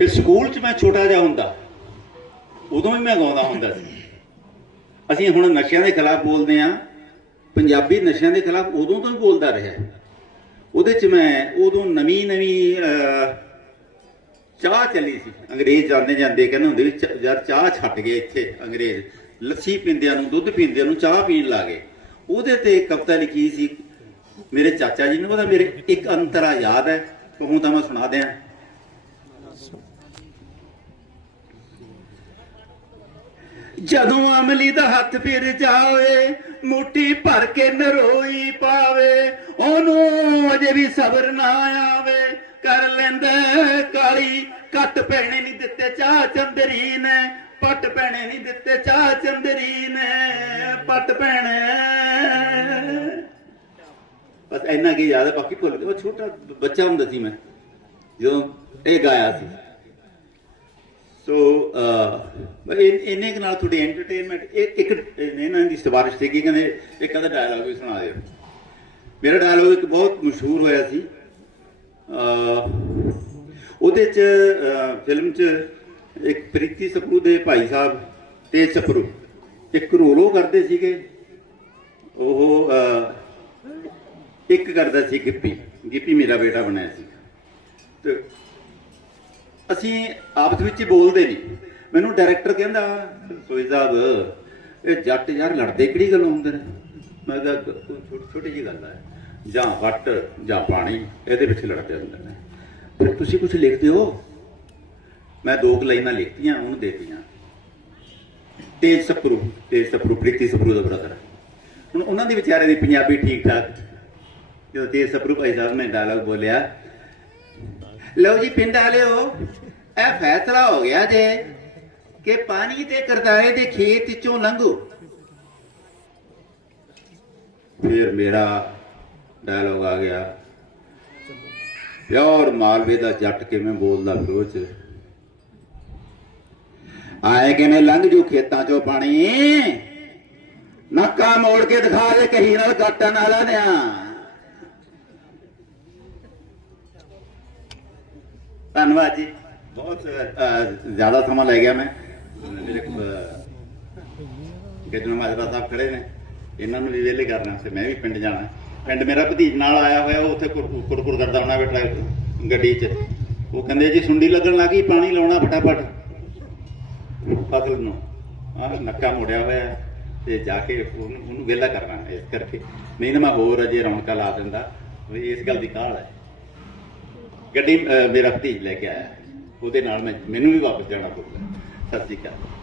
ਫਿਰ ਸਕੂਲ 'ਚ ਮੈਂ ਛੋਟਾ ਜਿਹਾ ਹੁੰਦਾ, ਉਦੋਂ ਵੀ ਮੈਂ ਗਾਉਂਦਾ ਹੁੰਦਾ ਸੀ। ਅਸੀਂ ਹੁਣ ਨਸ਼ਿਆਂ ਦੇ ਖਿਲਾਫ ਬੋਲਦੇ ਆ ਪੰਜਾਬੀ ਨਸ਼ਿਆਂ ਦੇ ਖਿਲਾਫ ਉਦੋਂ ਤੋਂ ਹੀ ਬੋਲਦਾ ਰਿਹਾ ਉਹਦੇ 'ਚ ਮੈਂ ਉਦੋਂ ਨਵੀਂ ਨਵੀਂ ਚਾਹ ਚੱਲੀ ਸੀ। ਅੰਗਰੇਜ਼ ਜਾਂਦੇ ਜਾਂਦੇ ਕਹਿੰਦੇ ਹੁੰਦੇ ਵੀ ਯਾਰ ਚਾਹ ਛੱਡ ਗਏ ਇੱਥੇ ਅੰਗਰੇਜ਼। ਲੱਸੀ ਪੀਂਦਿਆਂ ਨੂੰ, ਦੁੱਧ ਪੀਂਦਿਆਂ ਨੂੰ ਚਾਹ ਪੀਣ ਲੱਗੇ ਉਹਦੇ ਤੇ ਕਵਿਤਾ ਲਿਖੀ ਸੀ, ਮੇਰੇ ਚਾਚਾ ਜੀ ਨੂੰ, ਉਹਦਾ ਮੇਰੇ ਇੱਕ ਅੰਤਰਾ ਯਾਦ ਹੈ। ਕਹੂੰ ਤਾਂ ਮੈਂ ਸੁਣਾ ਦਿਆਂ। ਜਦੋਂ ਅਮਲੀ ਦਾ ਹੱਥ ਫਿਰ ਜਾਵੇ, ਮੁੱਠੀ ਭਰ ਕੇ ਨਰੋਈ ਪਾਵੇ, ਉਹਨੂੰ ਅਜੇ ਵੀ ਸਬਰ ਨਾ ਆਵੇ। ਕਰ ਲੈਂਦਾ ਕਾਲੀ, ਕੱਟ ਪੈਣੇ ਨਹੀਂ ਦਿੱਤੇ ਚਾਹ ਚੰਦਰੀ ਨੇ ਪੱਟ ਪੈਣੇ ਨਹੀਂ ਦਿੱਤੇ ਚਾਹ ਚੰਦਰੀ ਨੇ ਪੱਟ ਪੈਣੇ। ਬਸ ਇੰਨਾ ਕੀ ਯਾਦ ਹੈ, ਬਾਕੀ ਭੁੱਲ ਗਿਆ। ਛੋਟਾ ਬੱਚਾ ਹੁੰਦਾ ਸੀ ਮੈਂ, ਜਦੋਂ ਇਹ ਗਾਇਆ ਸੀ। ਸੋ ਅਹ ਇਹ ਇੰਨੇ ਕੁ ਨਾਲ ਤੁਹਾਡੀ ਐਂਟਰਟੇਨਮੈਂਟ ਇੱਕ ਇਹਨਾਂ ਦੀ ਸਿਫਾਰਿਸ਼ ਸੀ ਕਿ ਕਹਿੰਦੇ ਇੱਕ ਅਦਾ ਡਾਇਲੌਗ ਵੀ ਸੁਣਾ ਦਿਓ ਮੇਰਾ ਡਾਇਲੌਗ ਇੱਕ ਬਹੁਤ ਮਸ਼ਹੂਰ ਹੋਇਆ ਸੀ ਉਹਦੇ ਚ ਫਿਲਮ ਚ ਇੱਕ ਪ੍ਰੀਤੀ ਸਪਰੂ ਦੇ ਭਾਈ ਸਾਹਿਬ ਤੇ ਸਪਰੂ ਇੱਕ ਰੋਲੋ ਕਰਦੇ ਸੀਗੇ ਉਹ ਇੱਕ ਕਰਦਾ ਸੀ ਗਿੱਪੀ ਗਿੱਪੀ ਮੇਰਾ ਬੇਟਾ ਬਣਾਇਆ ਸੀ ਤੇ ਅਸੀਂ ਆਪਸ ਵਿੱਚ ਹੀ ਬੋਲਦੇ ਨਹੀਂ। ਮੈਨੂੰ ਡਾਇਰੈਕਟਰ ਕਹਿੰਦਾ ਸੋਈ ਸਾਹਿਬ, ਇਹ ਜੱਟ ਯਾਰ ਲੜਦੇ ਕਿਹੜੀ ਗੱਲ ਹੁੰਦੇ ਨੇ? ਮੈਂ ਕਿਹਾ ਛੋਟੀ ਛੋਟੀ ਜੀ ਗੱਲ ਹੈ। ਜਾਂ ਵੱਟ, ਜਾਂ ਪਾਣੀ, ਇਹਦੇ ਵਿੱਚ ਲੜਦੇ ਹੁੰਦੇ ਨੇ। ਫਿਰ ਤੁਸੀਂ ਕੁਝ ਲਿਖਦੇ ਹੋ? ਮੈਂ ਦੋ ਕੁ ਲਾਈਨਾਂ ਲਿਖਤੀਆਂ, ਉਹਨੂੰ ਦੇਤੀਆਂ। ਤੇਜ ਸਪਰੂ ਤੇਜ ਸਪਰੂ, ਪ੍ਰੀਤੀ ਸਪਰੂ ਦਾ ਬ੍ਰਦਰ ਹੁਣ ਉਹਨਾਂ ਦੀ ਵਿਚਾਰੇ ਦੀ ਪੰਜਾਬੀ ਠੀਕ ਠਾਕ ਜਦੋਂ ਤੇਜ ਸਪਰੂ ਭਾਈ ਸਾਹਿਬ ਨੇ ਡਾਇਲੌਗ ਬੋਲਿਆ ਲਓ ਜੀ, ਪਿੰਡ ਵਾਲਿਓ, ਇਹ ਫੈਸਲਾ ਹੋ ਗਿਆ ਜੇ ਕਿ ਪਾਣੀ ਤੇ ਕਰਤਾਏ ਦੇ ਖੇਤ ਵਿੱਚੋਂ ਲੰਘੋ। ਫਿਰ ਮੇਰਾ ਡਾਇਲੋਗ ਆ ਗਿਆ। ਪਿਓਰ ਮਾਲਵੇ ਦਾ ਜੱਟ ਕਿਵੇਂ ਬੋਲਦਾ ਫਿਰੋਚ ਆਏ ਕਿਵੇਂ ਲੰਘ ਜੂ ਖੇਤਾਂ ਚੋਂ ਪਾਣੀ? ਨੱਕਾ ਮੋੜ ਕੇ ਦਿਖਾ ਦੇ, ਕਹੀ ਨਾਲ ਕੱਟਣ ਨਾਲ ਦਿਆਂ ਧੰਨਵਾਦ ਜੀ। ਬਹੁਤ ਜ਼ਿਆਦਾ ਸਮਾਂ ਲੈ ਗਿਆ ਮੈਂ। ਮੇਰੇ ਗੱਜਣ ਮਾਜਰਾ ਸਾਹਿਬ ਖੜੇ ਨੇ। ਇਹਨਾਂ ਨੂੰ ਵੀ ਵਿਹਲੇ ਕਰਨਾ ਸੀ, ਮੈਂ ਵੀ ਪਿੰਡ ਜਾਣਾ। ਪਿੰਡ ਮੇਰਾ ਭਤੀਜ ਨਾਲ ਆਇਆ ਹੋਇਆ, ਉਹ ਉੱਥੇ ਕੁਰਕੁਰ ਕਰਦਾ ਹੋਣਾ ਬੈਠਾ ਗੱਡੀ 'ਚ। ਉਹ ਕਹਿੰਦੇ, ਜੀ, ਸੁੰਡੀ ਲੱਗਣ ਲੱਗੀ ਪਾਣੀ ਲਾਉਣਾ ਫਟਾਫਟ। ਫਸਲ ਨੂੰ। ਆ ਨੱਕਾ ਮੋੜਿਆ ਹੋਇਆ ਤੇ ਜਾ ਕੇ ਉਹਨੂੰ ਉਹਨੂੰ ਵਿਹਲਾ ਕਰਨਾ ਇਸ ਕਰਕੇ। ਨਹੀਂ ਤਾਂ ਮੈਂ ਹੋਰ ਅਜੇ ਰੌਣਕਾਂ ਲਾ ਦਿੰਦਾ। ਇਸ ਗੱਲ ਦੀ ਕਾਹਲ ਹੈ। ਗੱਡੀ ਮੇਰਾ ਭਤੀਜ ਲੈ ਕੇ ਆਇਆ। ਉਹਦੇ ਨਾਲ ਮੈਂ ਮੈਨੂੰ ਵੀ ਵਾਪਸ ਜਾਣਾ ਪਊਗਾ। ਸਤਿ ਸ਼੍ਰੀ ਅਕਾਲ।